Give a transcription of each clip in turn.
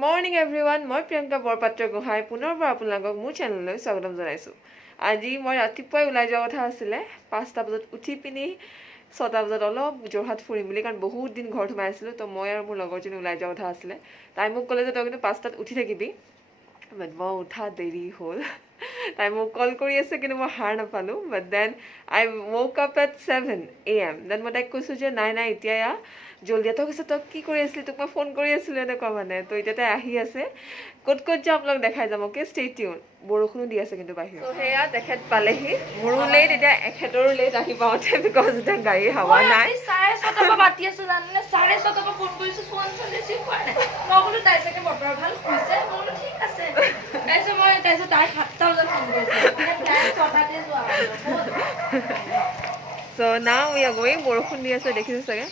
Morning everyone মই প্ৰিয়ংকা বৰপাত্ৰ গোহাঁই পুনৰবাৰ আপোনালোকক মোৰ চেনেললৈ স্বাগতম জনাইছোঁ। আজি মই ৰাতিপুৱাই ওলাই যোৱা কথা আছিলে 5টা বজাত উঠি পিনি 6টা বজাত অলপ যোৰহাট ফুৰিম বুলি, কাৰণ বহুত দিন ঘৰত সোমাই আছিলোঁ। তো মই আৰু মোৰ লগৰজনী ওলাই যোৱা কথা আছিলে। তাই মোক ক'লে যে তই কিন্তু 5টাত উঠি থাকিবি, বাট মই উঠা দেৰি হ'ল। তাই মোক কল কৰি আছে কিন্তু মই হাৰ নাপালোঁ। But then I woke up at 7 AM। দেন মই তাইক কৈছোঁ যে নাই এতিয়া জলদি। তই কৈছে তই কি কৰি আছিলি, তোক মই ফোন কৰি আছিলোঁ এনেকুৱা মানে। তো এতিয়া তাই আহি আছে, ক'ত যে আপোনালোক দেখাই যাম। Okay, stay tune. বৰষুণো দি আছে কিন্তু বাহিৰত। তো সেয়া তেখেত পালেহি, মোৰো লেট, এতিয়া এখেতৰো লেট আহি পাওঁতে, বিকজ এতিয়া গাড়ীৰ হাৱা নাই। 6:30 পৰা মাতি আছো জানে, 6:30 পৰা ফোন কৰিছো, ফোন ৰিচিভ কৰা নাই। মই বোলো তাই চাগে বতৰ ভাল হৈছে, মই বোলো ঠিক আছে। তাৰপিছত তাই 7টা বজাত ফোন কৰিছে, তাই 6টাতে যোৱা। So now we are going. বৰষুণ দি আছে দেখিছোঁ চাগে।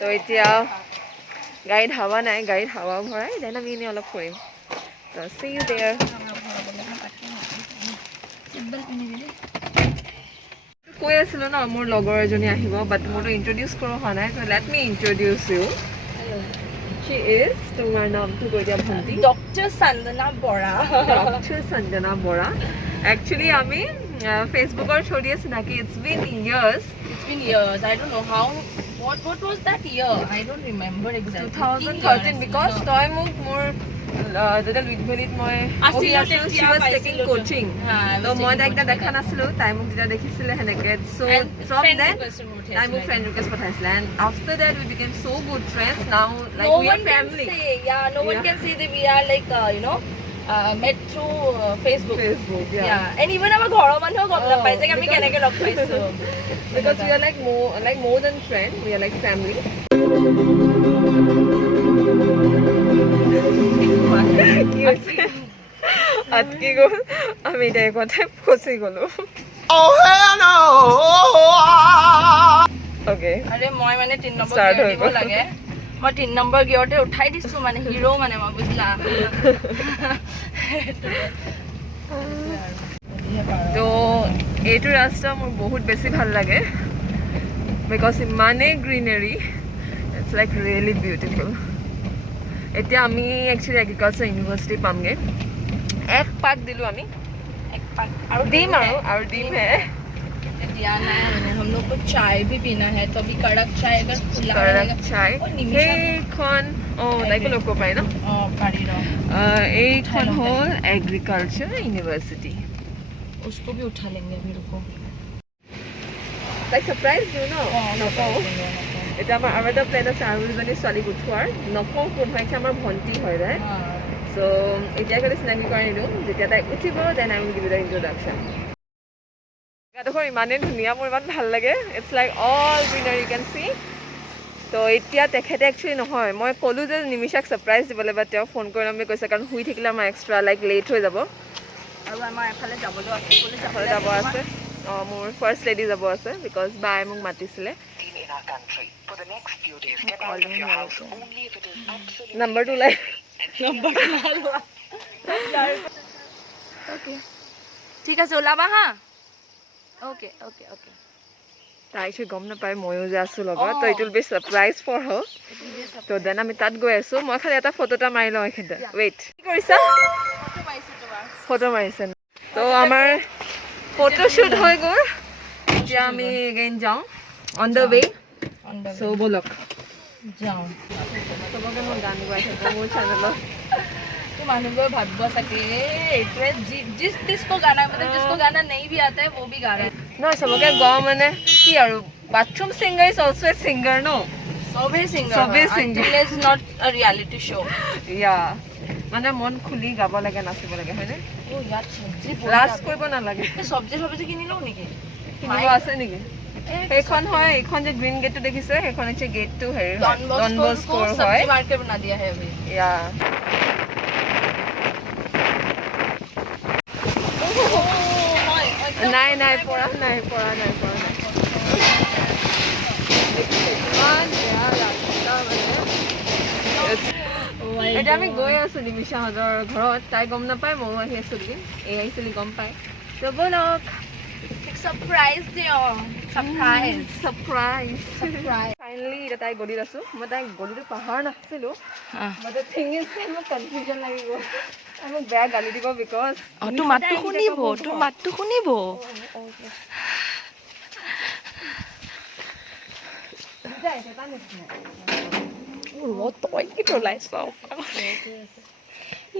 তো এতিয়া গাড়ীত হাৱা নাই, গাড়ীত হাৱা ভৰাই দেন আমি এনেই অলপ ফুৰিম। তো see you there. কৈ আছিলোঁ ন মোৰ লগৰ এজনী আহিব, বাট মোৰতো ইণ্ট্ৰডিউচ কৰা হোৱা নাই। So let me introduce you. She is, তোমাৰ নামটো কৈ দিয়া ভণ্টি। Doctor Sanjana Bora. Doctor Sanjana Bora. Actually আমি ফেচবুকৰ থ্ৰু দিয়ে চিনাকি। It's been years. I don't know how. What was that year? I don't remember exactly. 2013, because তই মোক মোৰ যেতিয়া লুইটভেলিত মই পঢ়ি আছিলোঁ, she was taking coaching. তো মই তাইক দেখা নাছিলোঁ, তাই মোক যেতিয়া দেখিছিলে সেনেকৈ। So from then তাই মোক friend request পঠাইছিলে, and after that we became so good friends. Now like we are family. No one can say that we are like met through Facebook. Yeah. And even our ঘৰৰ মানুহ গম নাপায় যে আমি কেনেকৈ লগ পাইছো, because we are like more than friend, we are like family. কি হৈছে আটকি গ'ল, আমি এতিয়া কথাই ফচি গ'লোঁ। অ'কে, আৰে মই মানে 3 নম্বৰ গিয়াৰ দিব লাগে, মই 3 নম্বৰ গিয়াৰতে উঠাই দিছোঁ, মানে হিৰো মানে মই, বুজিলা। তো এইটো ৰাস্তা মোৰ বহুত বেছি ভাল লাগে, বিকজ ইমানেই greenery, it's like really beautiful. এতিয়া আমি একচুৱেলি এগ্ৰিকালচাৰ ইউনিভাৰ্চিটি পামগৈ। এক পাক দিলোঁ আমি, और दिम है दिया ना है। हम लोग को चाय भी पीना है, तो अभी कड़क चाय अगर खुला कड़क चाय এইখন তাইকো লগ কৰিব পাৰি ন। पारी रो এইখন হ'ল এগ্ৰিকালচাৰ ইউনিভাৰ্চিটি। उसको भी उठा लेंगे अभी, रुको। তাইক ছাৰপ্ৰাইজ দিওঁ ন, নকওঁ। এতিয়া আমাৰ আৰু এটা প্লেন আছে, আৰু এজনী ছোৱালীক উঠোৱাৰ। নকওঁ কোন হয়, আমাৰ ভণ্টি হয় তাই। চ' এতিয়া খালি চিনাকি কৰাই নিদিওঁ, যেতিয়া তাই উঠিব then I will give you the introduction. জেগাডোখৰ ইমানেই ধুনীয়া, মোৰ ইমান ভাল লাগে। It's like all greenery, you can see. তো এতিয়া তেখেতে একচুৱেলি নহয়, মই ক'লোঁ যে নিমিষাক ছাৰপ্ৰাইজ দিবলৈ, বা তেওঁ ফোন কৰি ল'ম বুলি কৈছে, কাৰণ শুই থাকিলে আমাৰ এক্সট্ৰা লাইক লেট হৈ যাব। আৰু আমাৰ এফালে যাবলৈ আছে, এফালে যাব আছে। মোৰ ফাৰ্ষ্ট লেডি যাব আছে, বিকজ বায়ে মোক মাতিছিলে। নাম্বাৰটো ওলাই ঠিক আছে, ওলাবা হা। Okay okay okay. তাই গম নাপায় ময়ো যে আছোঁ লগত, so it will be surprise for her. So then আমি তাত গৈ আছোঁ। মই খালি এটা ফটো এটা মাৰি লওঁ এইখিনিতে। ৱেইট, কি কৰিছা? ফটো মাৰিছে। তো আমাৰ ফটোশ্বুট হৈ গ'ল, এতিয়া আমি এগেইন যাওঁ, অন দ্য ৱে। চ' ব'লক যাওঁ। চবকে মই গান গাই থাকোঁ মোৰ চেনেলত। মানুহবোৰে ভাবিব চাগে এইটোৱে जिसको गाना, मतलब जिसको गाना नहीं भी आता है वो भी गा रहा है। নহয়, চবকে গাওঁ মানে কি আৰু, bathroom singer is also' a singer ন। সবে singer, until it's not a reality show. ইয়া, মানে মন খুলি গাব লাগে, নাচিব লাগে, হয়নে? ও ইয়াত সবজি লাজ কৰিব নালাগে। সবজি কিনি লওঁ নেকি? কিনিব আছে নেকি? সেইখন হয়, এইখন যে গ্ৰীণ গেটটো দেখিছে, সেইখন হৈছে গেটটো হেৰি ডন বস্কোৰ হয়। মাৰ্কেট বনা দিয়া है अभी। ইয়া, নাই পৰা নাই। ইমান বেয়া ৰাস্তা মানে। এতিয়া আমি গৈ আছোঁ নিমিষাহঁতৰ ঘৰত। তাই গম নাপায় ময়ো আহি আছোঁ বুলি, এই আহিছিলোঁ গম পায়। তো ব'লক। সাৰপ্ৰাইজ দিও সাৰপ্ৰাইজ সাৰপ্ৰাইজ সাৰপ্ৰাইজ ফাইনেলি এতিয়া তাই গলিত আছোঁ মই তাই গলিটো পাহৰা নাছিলোঁ বাট থিং ইজ মোৰ কনফিউজন লাগি গ'ল আৰু মোক বেয়া গালি দিব বিকজ তোৰ মাতটো শুনিব তই কি ওলাইছ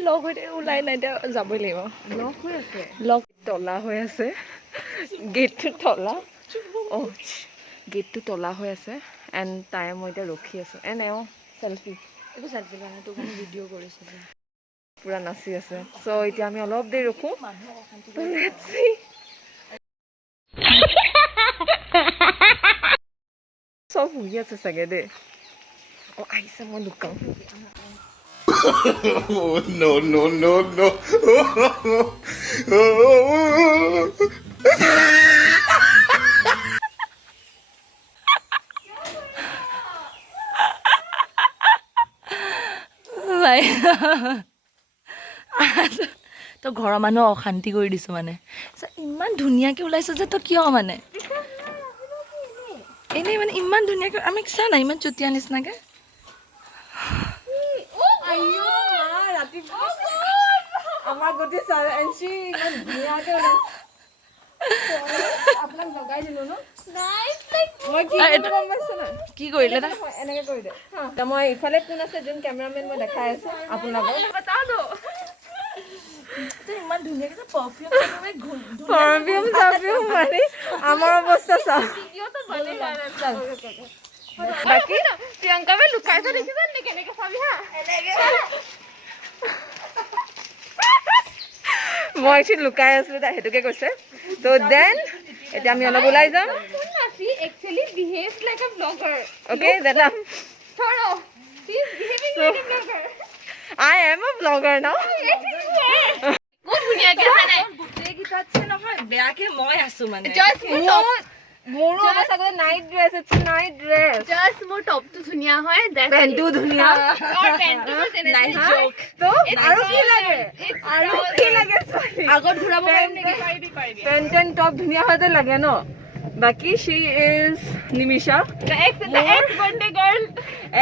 লগ হৈ ওলাই নাই এতিয়া যাবই লাগিব লগ হৈ আছে লগ তলা হৈ আছে গেটটো তলা গেটটো তলা হৈ আছে এণ্ড তাই মই এতিয়া ৰখি আছোঁ এণ্ড চেল্ফি একো চেল্ফি লোৱা নাই তোক ভিডিঅ' কৰিছোঁ পূৰা নাচি আছে চ' এতিয়া আমি অলপ দেৰি ৰখোঁ চব শুই আছে চাগে দেই আহিছে মই লুকাওঁ Oh, no, no, no, no. তই ঘৰৰ মানুহ অশান্তি কৰি দিছো মানে ইমান ধুনীয়াকে ওলাইছ যে তই কিয় মানে এনেই মানে ইমান ধুনীয়াকে আমি চা নাই ইমান চুতীয়া নিচিনাকে আমাৰ গতি এনচি ইমান ধুনীয়াকে আপোনাক জগাই দিলো ন মই কি গম পাইছো না কি কৰিলে এনেকে কৰি দে মই ইফালে কোন আছে যোন কেমেৰামেন মই দেখাই আছো আপোনালোকক ইমান ধুনীয়াকে পাৰফিউম মাৰি আমাৰ অৱস্থা চাওঁ বাকী প্ৰিয়ংকা বাই লুকাই থৈ দেখিছা নে কেনেকে চাবি হা মই একচুৱেলি লুকাই আছিলোঁ তাই সেইটোকে কৈছে তো দেন এতিয়া আমি অলপ ওলাই যাম actually behaves like a vlogger. Okay দাদা Thorough. She's behaving like a vlogger. I am a vlogger now. Good ধুনীয়াকে মানে গোটেইকেইটাতছে নহয় বেয়াকে মই আছো মানে just মোৰো অৱস্থা কৰি night dress it's night dress মোৰ টপটো ধুনীয়া হয় পেণ্টটো ধুনীয়া और পেণ্টটো নাই জোক তো আৰু কি লাগে আগত ঘূৰাব পাৰিম নেকি পাৰিবি পেণ্ট এণ্ড টপ ধুনীয়া হয়তো লাগে ন বাকী she is Nimisha the ex birthday girl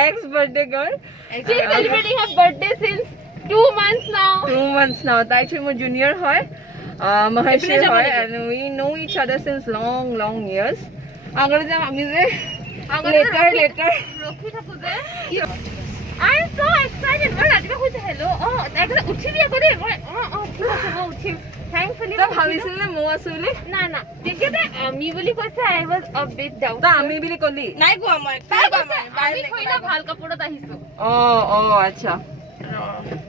ex birthday girl she's celebrating her birthday since 2 months now 2 months now তাই মোৰ জুনিয়ৰ হয় মহেশৰ হয় and we know each other since long years আগতে যে আমি যে later ৰখি থাকো যে I am so excited মই ৰাতিপুৱা কৈছে হেল্ল একদম উঠিবি আকৌ দেই মই ঠিক আছে মই উঠিম thankfully তই ভাবিছিল নে মই আছো বুলি না তেতিয়া আমি বুলি কৈছে I was a bit doubtful তই আমি বুলি কলি নাই কোৱা মই আমি থৈনা ভাল কাপোৰত আহিছো আচ্ছা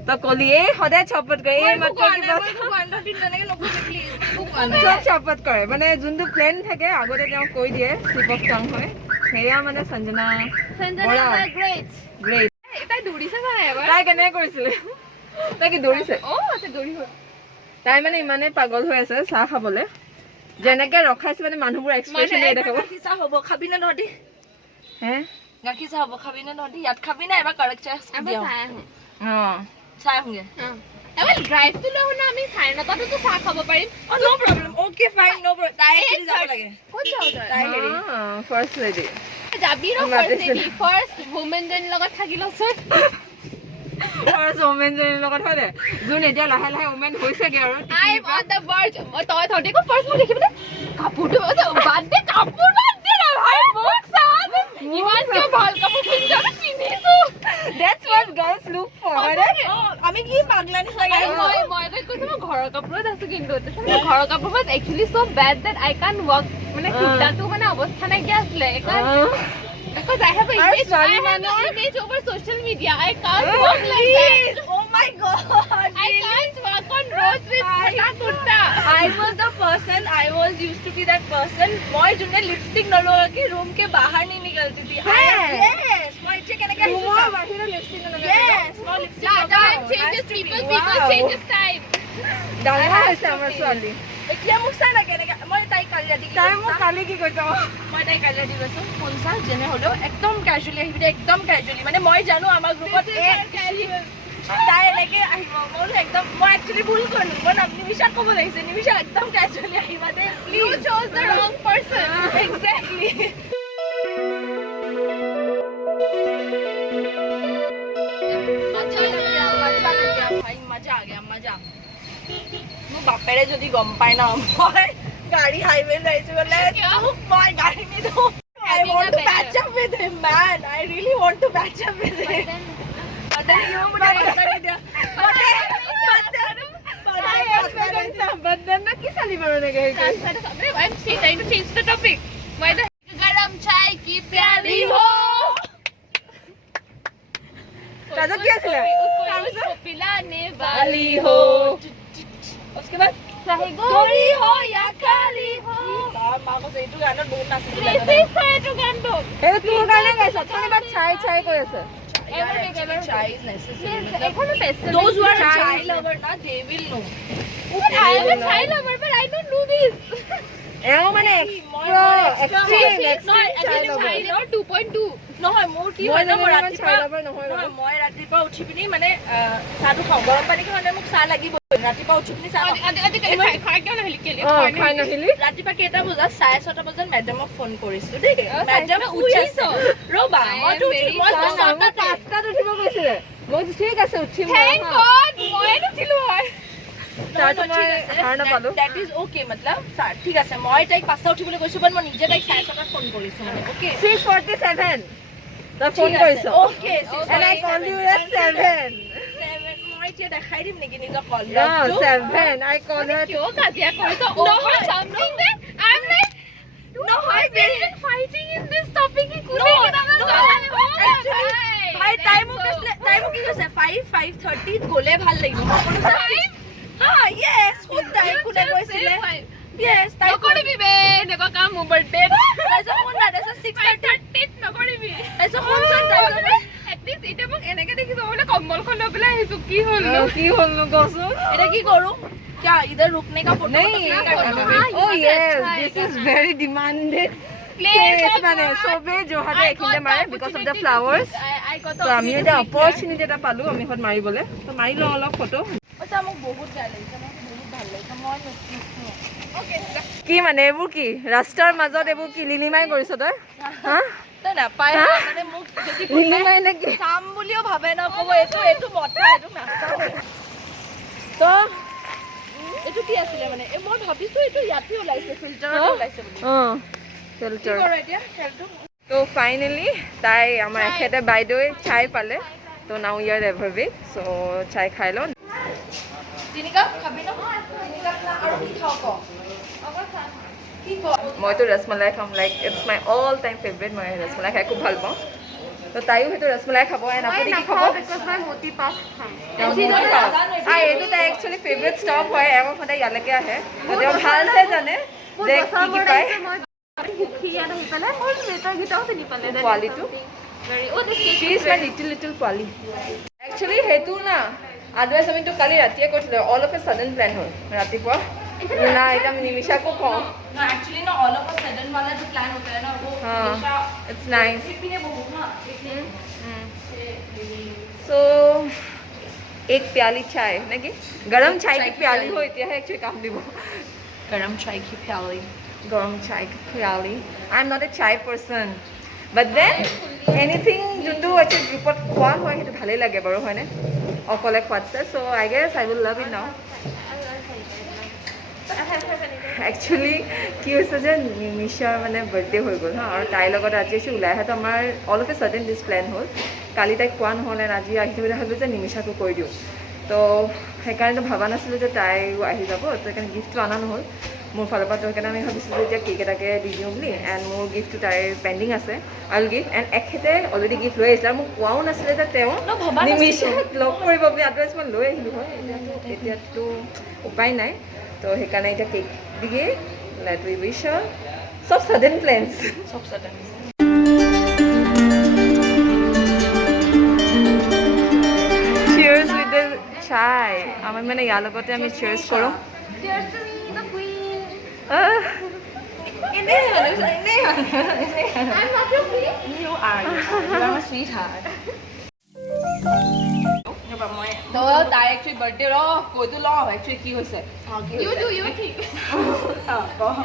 তই কলি এই সদায় চপত কৰে এই মাত্ৰ চব চপত কৰে মানে যোনটো প্লেন থাকে আগতে তেওঁ কৈ দিয়ে শ্লিপ অফ টাং হয় সেয়া মানে সঞ্জনা great গ্ৰেট তাই দৌৰিছে মানে এবাৰ তাই কেনেকৈ কৰিছিলে তাই কি দৌৰিছে আছে দৌৰি হ'ল তাই মানে ইমানে পাগল হৈ আছে চাহ খাবলে যেনেকে ৰখাইছে মানে মানুহবোৰ এক্সপ্ৰেছন দিয়ে দেখাব গাখীৰ চাহ হ'ব খাবি নে নদী হে গাখীৰ চাহ হ'ব খাবি নে নদী ইয়াত খাবি নে এবাৰ কাৰেক্ট চাহ এবাৰ চাই আহোঁ চাহ আহোঁগে এবাৰ ড্ৰাইভটো লৈ শুনা আমি 9:30তো চাহ খাব পাৰিম নো প্ৰব্লেম অ'কে ফাইন নো প্ৰব্লেম তাই একচুৱেলি যাব লাগে ক'ত যাওঁ তাই হেৰি ফাৰ্ষ্ট লেডি যাবি ন ফাৰ্ষ্ট লেডি ফাৰ্ষ্ট ওমেন জনীৰ লগত থাকি লচোন ফাৰ্ষ্ট ওমেনজনীৰ লগত হয় দে যোন এতিয়া লাহে লাহে ওমেন হৈছেগে আৰু I am on the verge তই থৰ্টিকো ফাৰ্ষ্ট মই দেখিবলৈ কাপোৰটো বাদ দে কাপোৰ বাদ দে না ভাই মোক চাহ ইমান কিয় ভাল কাপোৰ পিন্ধিছো that's what girls look for হয় দে আমি কি পাগলা নিচিনা গাড়ী মই কৈছো মই ঘৰৰ কাপোৰত আছো কিন্তু ঘৰৰ কাপোৰত actually so bad that I can't walk মানে কুৰ্তাটো মানে অৱস্থা নাইকিয়া আছিলে because I have an image over social media. I can't walk like that. Oh my god I can't walk on roads with kurta. I was the person I was used to be that person মই যোনে lipstick নলগাকে room के बाहर नहीं निकलती थी yes মই যে কেনেকৈ আহিছো বাহিৰত লিপষ্টিক yes মই lipstick Time changes people changes time. ডাঙৰ হৈছে আমাৰ ছোৱালী এতিয়া মোক চাই না কেনেকৈ মই তাই কালি ৰাতি তাই মোক কালি কি কৈছে মই তাই কালি ৰাতি কৈছো শুনছা যেনে হ'লেও একদম কেজুৱেলি আহিবি দে একদম কেজুৱেলি মানে মই জানো আমাৰ গ্ৰুপত তাই এনেকে আহিব মই একদম মই একচুৱেলি ভুল কৰিলো মই নাম নিমিষাক ক'ব লাগিছে নিমিষা একদম কেজুৱেলি আহিবা দে You chose the wrong person. Exactly মজা আ গয়া মজা মোৰ বাপেৰে যদি গম পাই ন মই গাড়ী হাইৱে যাইছো বোলে তোক মই গাড়ী নিদিওঁ I want to match up with him, man. I really want to match up with him. But then you would have But then na ki sali barone gaye I'm trying to change the topic. Why the garam chai ki pyali ho? Raja kya chila? उसको पिलाने वाली हो. उसके बाद चाहे गोरी हो या काली हो माँ को सही तो गाना बहुत नाचिছিলে এইটো গান দো. এই তোৰ কাৰণে গাইছ অথনি বাত চাই চাই কৈ আছে chai is necessary এখনো pastel. those who are chai lover na they will know I am a chai lover but I don't do this. এও মানে এক্সট্ৰিম Actually chai lover 2.2. নহয় মোৰ কি হয় ন মই ৰাতিপুৱা উঠি পিনি মানে চাহটো খাওঁ গৰম পানী খাওঁতে মোক চাহ লাগিব ৰাতিপুৱা উঠি পিনি চাহ খাই নাহিলি ৰাতিপুৱা কেইটা বজাত 6:30 বজাত মেডামক ফোন কৰিছো দেই মেডাম উঠিছো ৰবা মইতো মই 5টাত উঠিব কৈছিলে মই ঠিক আছে উঠিম Thank God মই উঠিলো হয়. that is okay मतलब ঠিক আছে মই তাইক 5টা উঠিবলৈ কৈছো বাট মই নিজে তাইক 6:30 ফোন কৰিছো মানে ওকে 6:47 তই ফোন কৰিছ okay and I called you at 7 মই এতিয়া দেখাই দিম নেকি নিজৰ কল no 7 I called her কিয় কাজিয়া কৰিছ over something that I'm like no I'm very fighting in this topic কি কোনে ভাই তাই মোক কি কৈছে 5:30 গলে ভাল লাগিব হা yes খুদ তাই কোনে কৈছিলে yes তাই নকৰিবি বে নেকা কাম মোৰ বাৰ্থডে তাইছো কোন না তাইছো 6:30 নকৰিবি তাইছো কোন তাইছো এটলিষ্ট এটা মোক এনেকে দেখিছো মানে কম্বলখন লৈ পেলাই আহিছো কি হ'ল নো কচোন এটা কি কৰো क्या इधर रुकने का फोटो नहीं oh yes this is very demanded place মানে সবে জহাতে এখিলে মাৰে because of the flowers তো আমি এটা opportunity এটা পালো আমি হত মাৰিবলে তো মাৰি লওঁ অলপ ফটো আচ্ছা মোক বহুত ভাল লাগিছে মোক বহুত ভাল লাগিছে মই ওকে কি মানে এইবোৰ কি ৰাস্তাৰ মাজত এইবোৰ কি লিলিমাই কৰিছ তই হা তই নাপায় মানে মোক যদি লিলিমাই নেকি কাম বুলিও ভাবে না ক'ব এইটো মতা এইটো নাস্তা তো এইটো কি আছিলে মানে মই ভাবিছো এইটো ইয়াতে ওলাইছে ফিল্টাৰত ওলাইছে বুলি ফিল্টাৰ কৰে এতিয়া খেলটো তো ফাইনেলি তাই আমাৰ এখেতে বাইদেৱে চাই পালে তো নাও ইয়াৰ এভাৰৱে সো চাই খাই লওঁ তিনি কাপ খাবি ন তিনি কাপ না আৰু কি খাও ক কি ক মইতো ৰসমলাই খাম like it's my all time favourite মই ৰসমলাই খাই খুব ভাল পাওঁ তো তাইও সেইটো ৰসমলাই খাব এণ্ড আপুনি কি খাব মতি পাছ খাম এইটো তাই একচুৱেলি ফেভৰেট ষ্টপ হয় এওঁ সদায় ইয়ালৈকে আহে তেওঁ ভালছে জানে যে কি কি পায় পোৱালিটো she is my little পোৱালি একচুৱেলি সেইটো না আদৱাইজ আমিতো কালি ৰাতিয়ে কৈছিলোঁ all of a sudden plan হ'ল ৰাতিপুৱা না এতিয়া আমি নিমিষাকো কওঁ ना एक्चुअली ना ऑल ऑफ अ सडन वाला जो प्लान होता है ना वो हमेशा इट्स नाइस पीने बहुत ना सो एक प्याली चाय नेकी गरम चाय की प्याली हो इतिया है एक्चुअली काम দিব गरम चाय की प्याली गरम चाय की प्याली आई एम नॉट ए चाय पर्सन but then anything যোনটো আছে গ্ৰুপত খোৱা হয় সেইটো ভালেই লাগে বাৰু হয়নে অকলে খোৱাতছে so I guess I will love it now actually কি হৈছে যে নিমিষাৰ মানে বাৰ্থডে হৈ গ'ল হা আৰু তাইৰ লগত আজি এসে ওলাই আহে তো আমাৰ all of a sudden this plan হ'ল কালি তাইক কোৱা নহ'লে আজি আহি থাকোঁতে ভাবিলোঁ যে নিমিষাকো কৈ দিওঁ তো সেইকাৰণে ভবা নাছিলোঁ যে তাইও আহি যাব তো সেইকাৰণে গিফ্টটো অনা নহ'ল মোৰ ফালৰ পৰা তো সেইকাৰণে আমি ভাবিছিলোঁ যে এতিয়া কেক এটাকে দি দিওঁ বুলি এণ্ড মোৰ গিফ্টটো তাইৰ পেণ্ডিং আছে আই উইল গিফ্ট এণ্ড এখেতে অলৰেডি গিফ্ট লৈ আহিছিলে আৰু মোক কোৱাও নাছিলে যে তেওঁ নিমিষাক লগ কৰিব বুলি আদৰৱাইজ মই লৈ আহিলোঁ হয় এতিয়াতো উপায় নাই তো সেইকাৰণে এতিয়া কেক দিয়ে লেট উই উইশ হাৰ সব সাডেন প্লেনছ सब sudden cheers with the chai আমি মানে ইয়াৰ লগতে আমি cheers কৰোঁ cheers to me the queen इन्हें I'm not your queen you are my sweetheart जब मैं তো তাই একচুৱেলি বাৰ্থডে কৈতো লওঁ একচুৱেলি কি হৈছে You think.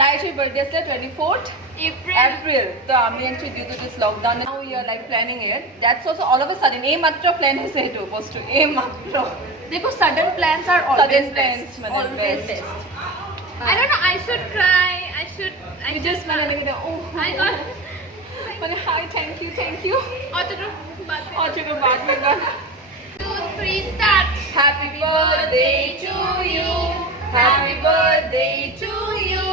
তাই একচুৱেলি বাৰ্থডে আছিলে 24th April. তো আমি actually due to this lockdown now we are like planning it that's also all of a sudden এই মাত্ৰ প্লেন হৈছে সেইটো বস্তু এই মাত্ৰ দেখো sudden plans are always best মানে best I don't know. I should try. I should. You just মানে এনেকৈ I got. মানে হাই থ্যাংক ইউ Auto বাদ মে গান 2, 3, start. Happy birthday to you. Happy birthday to you.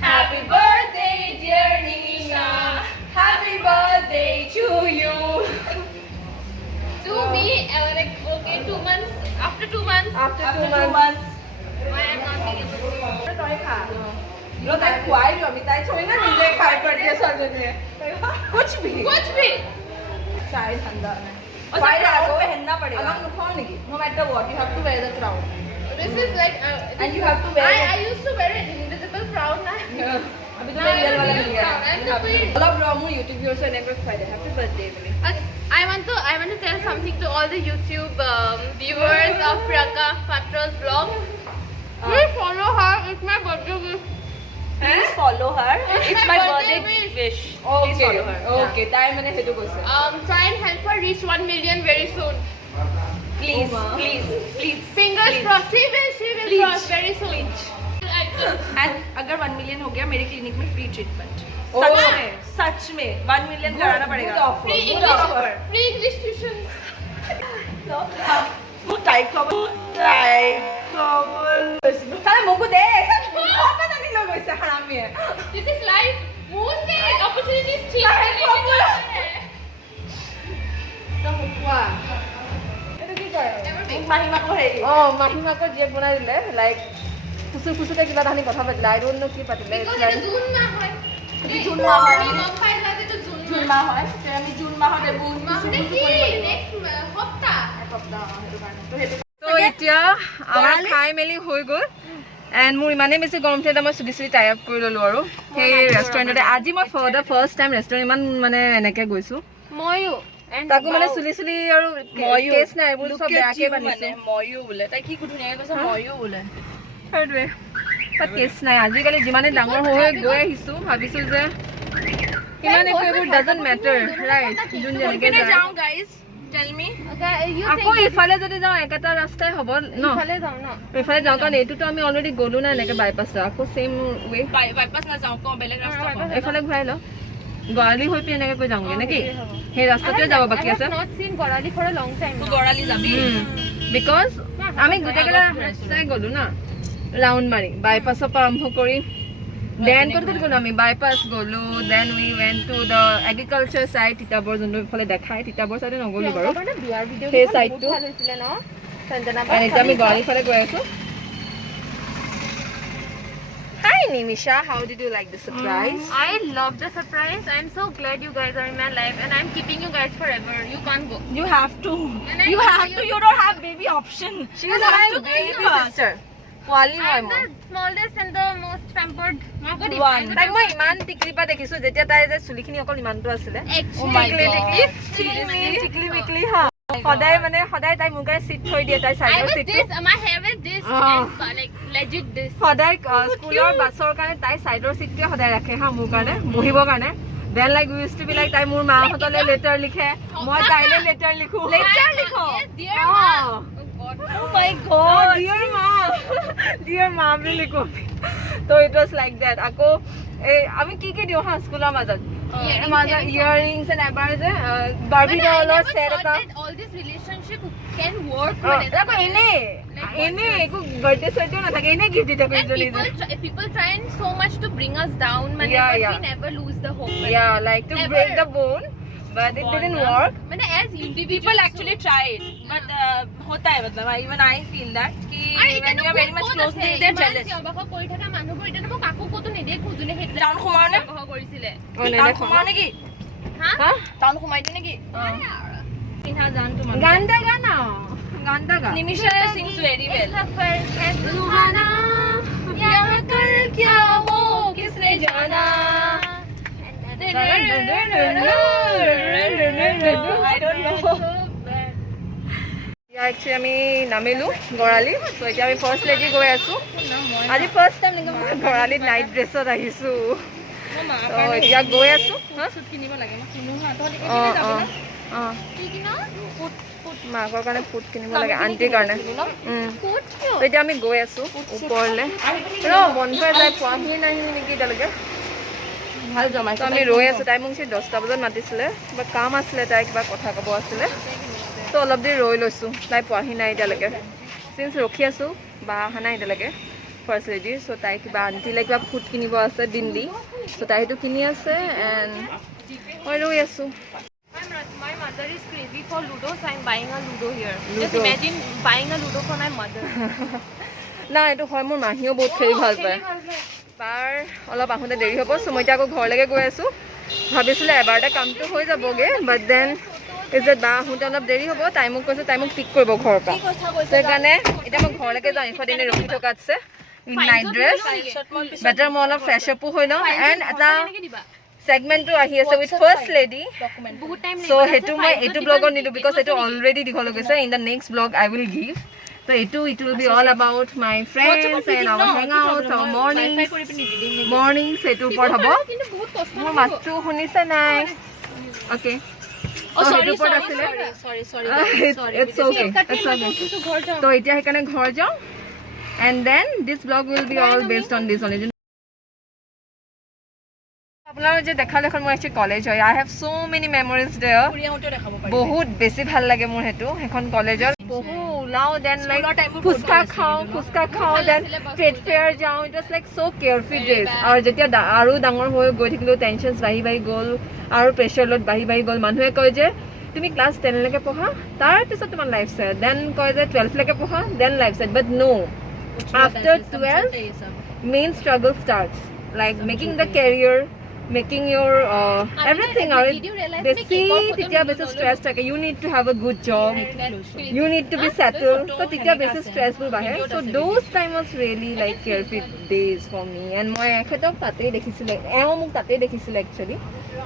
Happy birthday, dear Nisha. Happy birthday to you. To me, like okay, 2 months. After 2 months. After 2 months. Why I'm not being able to. তই খা লো তাই খুৱাই দিও আমি তাই থৈ না নিজে খাই birthday ছোৱালীজনীয়ে कुछ भी Kuch bhi. शायद ठंडा है और क्राउन पहनना पड़ेगा अलग नुकसान नहीं no matter what you have to wear the crown This is like. and you have to wear I used to wear an invisible crown. अभी तो रियल वाला मिल गया I'm the queen. Hello bro मु YouTube व्यूअर्स ने never Friday happy birthday बोले I want to tell something to all the YouTube viewers of Priyanka Patra's vlog. Please follow her. It's my birthday wish. please follow her it's my birthday wish. wish please follow her okay তাই মানে হেতু কৈছে Try and help her reach 1 million very soon. please Fingers crossed. She will Please. cross very soon. and अगर 1 million हो गया मेरे clinic में free treatment Oh. सच में 1 million कराना पड़ेगा Free Good English, offer. free English tuition. Type खबर साले मुझको दे ऐसा बहुत पता नहीं लोग ऐसे हराम में है This is life. मुंह से opportunities छीन Life के लेके proper. जाते हैं. মাহিমাকো হেৰি মাহীমাকৰ জীয়েক বনাই দিলে লাইক খুচুতে কিবা তাহানি কথা পাতিলে আই ডোন্ট নো কি পাতিলে Because এটা জুন মাহ হয়. জুন মাহ হয়। আমি গম পাই যাতে এইটো জুন জুন মাহ. মাহ হয় তে আমি জুন মাহত এইবোৰ মাহতে কি? Next সপ্তাহ. তো এতিয়া আমাৰ খাই মেলি হৈ গ'ল এণ্ড মোৰ ইমানেই বেছি গৰম উঠিলে মই চুলি টাই আপ কৰি ল'লোঁ আৰু সেই ৰেষ্টুৰেণ্টতে আজি মই for the first time restaurant ইমান মানে এনেকৈ গৈছোঁ ময়ো. তাকো মানে চুলি আৰু কেছ নাই এইবোৰ চব বেয়াকৈ বান্ধিছে ময়ো বোলে তাই কি ধুনীয়াকৈ কৈছে ময়ো বোলে সেইটোৱে তাত কেছ নাই আজিকালি যিমানে ডাঙৰ হৈ গৈ আহিছোঁ ভাবিছোঁ যে ইমান একো এইবোৰ ডাজন্ট মেটাৰ ৰাইট যোন যেনেকৈ যায় যাওঁ গাইজ টেল মি আকৌ ইফালে যদি যাওঁ একেটা ৰাস্তাই হ'ব ন ইফালে যাওঁ ন? ইফালে যাওঁ কাৰণ এইটোতো আমি অলৰেডি গ'লো না এনেকৈ বাইপাছ আকৌ ছেইম ৱে বাইপাছ নাযাওঁ কওঁ বেলেগ ৰাস্তা কওঁ এইফালে ঘূৰাই ল গৰালি হৈ পিনে এনেকৈ যাওঁগৈ নেকি সেই ৰাস্তাটোৱে যাব বাকী আছে not seen গৰালি for a long time now. গৰালি যাবি বিকজ আমি গোটেইকেইটা ৰাস্তাই গ'লো না ৰাউণ্ড মাৰি বাইপাছৰ পৰা আৰম্ভ কৰি দেন ক'ত গ'লো আমি বাইপাছ গ'লো then we went to the agriculture side Titabar যোনটো ইফালে দেখায় তিতাবৰ চাইডে নগ'লো বাৰু মানে বিয়াৰ ভিডিঅ' সেই চাইডটো ভাল হৈছিলে ন? সঞ্জনা আৰু এতিয়া আমি গৰালি ফালে গৈ আছোঁ Hi Nimisha, how did you like the surprise? I love the surprise. I'm so glad you guys are in my life and I'm keeping you guys forever. You can't go. You have to. And I You know have you- to. You don't have baby option. She is my baby sister. পোৱালি হয় I'm মই the smallest and the most pampered. One. তাইক মই ইমান টিকলি পৰা দেখিছোঁ যেতিয়া তাই যে চুলিখিনি অকল ইমানটো আছিলে Actually, my টিকলি God. টিকলি মিকলি হা সদায় তাই মোৰ কাৰণে চিট থৈ দিয়ে তাই I চাইডৰ was চিটটো this, my hair was this, Oh. and like legit this. সদায় স্কুলৰ বাছৰ কাৰণে তাই চাইডৰ চিটটোৱে সদায় ৰাখে হা মোৰ কাৰণে বহিবৰ কাৰণে then like use to be like তাই মোৰ মাহঁতলৈ লেটাৰ লিখে মই তাইলৈ লেটাৰ লিখোঁ Lecture লিখো? Yes, dear Oh. ma. Oh God. Oh my God. Dear মা বুলি লিখোঁ তো ইট ৱাজ লাইক ডেট আকৌ এই আমি কি কি দিওঁ হা স্কুলৰ মাজত ইয়াৰিংছ এণ্ড এবাৰ যে Barbie But I dollar never set thought এটা that all this relationship can work. আকৌ এনেই একো বাৰ্থডে চাৰ্থডেও নাথাকে এনেই গিফ্ট দি থাকোঁ And ইজনী people trying so much to bring us down, but Yeah, we yeah. never lose the hope. yeah like to Never. break the bone but it didn't work But as individuals, People actually tried, but होता है मतलब even I feel that कि when you are very much close to them, they're jealous. কৰি থকা মানুহবোৰ এতিয়া মই কাকো ক'তো নেদেখো যোনে সেইটো টাউন সোমাও নে? কৰিছিলে টাউন সোমাও নেকি? হা হা টাউন সোমাই দিওঁ নেকি? পিন্ধা জানটো মানে। গান এটা গা না গান এটা গা Nimisha sings very well. सफर है सुहाना यहाँ कल क्या हो किसने जाना? I don't know. একচুৱেলি আমি নামিলোঁ গড়ালি চ' এতিয়া আমি ফাৰ্ষ্ট লেডি গৈ আছোঁ আজি ফাৰ্ষ্ট টাইম নেকি মই গড়ালিত নাইট ড্ৰেছত আহিছোঁ ত' এতিয়া গৈ আছোঁ অঁ মাকৰ কাৰণে ফুড কিনিব লাগে আণ্টিৰ কাৰণে ত' এতিয়া আমি গৈ আছোঁ ওপৰলৈ বন্ধই যায় পোৱাহি নাহি নেকি এতিয়ালৈকে ভাল জমাইছে ত' আমি ৰৈ আছোঁ তাই মোক 10টা বজাত মাতিছিলে কিবা কাম আছিলে তাই কিবা কথা ক'ব আছিলে ত' অলপ দেৰি ৰৈ লৈছোঁ তাই পোৱাহি নাই এতিয়ালৈকে চিন্স ৰখি আছোঁ বা অহা নাই এতিয়ালৈকে ফাৰ্ষ্ট লেডিৰ চ' তাই কিবা আণ্টিলে কিবা ফুড কিনিব আছে দিনদি চ' তাই সেইটো কিনি আছে এণ্ড মই ৰৈ আছোঁ My mother is crazy for Ludo, so I'm buying a Ludo here. Ludo. Just imagine buying a Ludo for my mother. নাই এইটো হয় মোৰ মাহীয়েও বহুত খেলি ভাল পায় তাৰ অলপ আহোঁতে দেৰি হ'ব চ' মই এতিয়া আকৌ ঘৰলৈকে গৈ আছোঁ ভাবিছিলোঁ এবাৰতে কামটো হৈ যাবগৈ বাট দেন পিছত বা আহোঁতে অলপ দেৰি হ'ব তাই মোক কৈছে তাই মোক পিক কৰিব ঘৰৰ পৰা সেইকাৰণে এতিয়া মই ঘৰলৈকে যাওঁ ইফালে এনেই ৰখি থকাতছে ইন নাইট ড্ৰেছ বেটাৰ মই অলপ ফ্ৰেছ আপো হৈ লওঁ এণ্ড এটা segment ahi ase with first lady so hetu moi etu blog on nidu because etu already dikhol gese in the next blog I will give so it will be all about my friends and our hangouts our mornings etu por hobo mo mattu hunisa nai okay oh sorry it's okay so etia hekane ghor jao and then this blog will be all based on this only আপনারা যে দেখালে এখন মই actually college হয় I have so many memories there বহুত বেছি ভাল লাগে মোৰ হেতু এখন কলেজত বহু ওলাও দেন লাইক ফুচকা খাও দেন ট্ৰেড ফেয়াৰ যাওঁ it was like so carefree days আৰু যেতিয়া আৰু ডাঙৰ হৈ গৈ থাকিলোঁ টেনশ্যনছ বাঢ়ি গ'ল আৰু প্ৰেছাৰ লোড বাঢ়ি গ'ল মানুহে কয় যে তুমি ক্লাছ 10 লৈকে পঢ়া তাৰপিছত তোমাৰ লাইফ ছেট দেন কয় যে 12 লৈকে পঢ়া then life set but no after 12 main struggle starts like making the career making your everything or they see titia base stress take you need to have a good job you need to be settled so titia base stressful bahe so those time was really like carefree days for me and moi ekhetok tate dekhisile eo muk tate dekhisile actually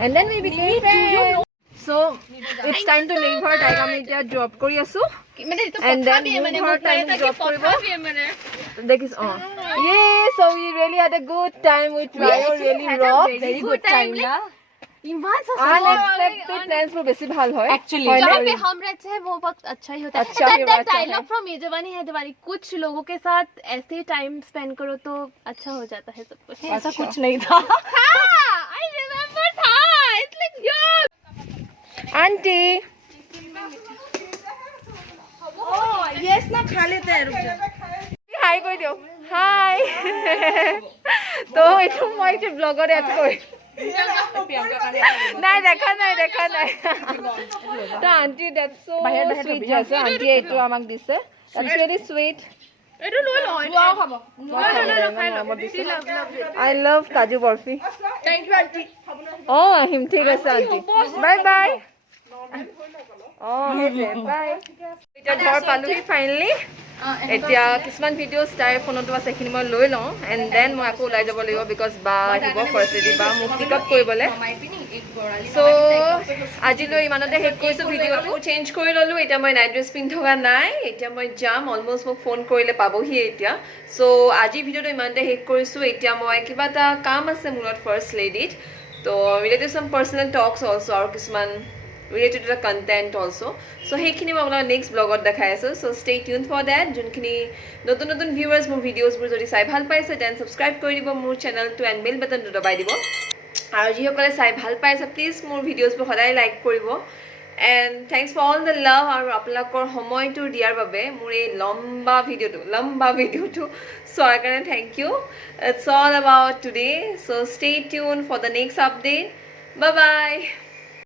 and then we became friends so it's time to leave her time ami tia job kori asu and then her time to job koribo dekis yeah so we really had a good time with Ryo really rock very good time na unexpected plans for besi bhal hoy actually जहाँ पे हम रहते हैं वो वक्त अच्छा ही होता है that dialogue from ये जवानी है दीवानी कुछ लोगों के साथ ऐसे टाइम स्पेंड करो तो अच्छा हो जाता है सब कुछ ऐसा कुछ नहीं था I remember था it's like yeah auntie oh yes na खा लेते हैं रुक जा हाय কৈ দিও হাই তো এইটো মই যে ব্লগত এড কৰি নাই দেখা নাই তো আন্টি দ্যাটস সো সুইট জাসা আন্টি এইটো আমাক দিছে দ্যাটস ভেরি সুইট এইটো লৈ ল লোৱা খাব আই লাভ কাজু বৰফি থ্যাংক ইউ আন্টি আহিম ঠিক আছে আন্টি বাই বাই বাই এতিয়া ঘৰ পালোহি ফাইনেলি এতিয়া কিছুমান ভিডিঅ'জ তাইৰ ফোনতো আছে সেইখিনি মই লৈ লওঁ এণ্ড দেন মই আকৌ ওলাই যাব লাগিব বিকজ বা আহিব ফাৰ্ষ্ট লেডি বা মোক পিক আপ কৰিবলৈ চ' আজিলৈ ইমানতে শেষ কৰিছোঁ ভিডিঅ'টো চেঞ্জ কৰি ল'লোঁ এতিয়া মই নাইট ড্ৰেছ পিন্ধি থকা নাই এতিয়া মই যাম অলমষ্ট মোক ফোন কৰিলে পাবহি এতিয়া চ' আজি ভিডিঅ'টো ইমানতে শেষ কৰিছোঁ এতিয়া মই কিবা এটা কাম আছে মূৰত ফাৰ্ষ্ট লেডিত তো ৰিলেটেড চাম পাৰ্চনেল টকছ অলছ আৰু কিছুমান related to the content also so hekhini মই আপোনাক next vlogত দেখাই আছো so stay tuned for that যোনখিনি নতুন viewers মোৰ videos বোৰ যদি চাই ভাল পাইছে then subscribe কৰি দিব মোৰ channel to and bell button টো দবাই দিব আৰু যিসকলে চাই ভাল পাইছে please মোৰ videos বোৰ সদায় like কৰিব and thanks for all the love আৰু আপোনালোকৰ সময়টো দিয়াৰ বাবে মোৰ এই লম্বা ভিডিঅ'টো চোৱাৰ কাৰণে thank you it's all about today so stay tuned for the next update bye bye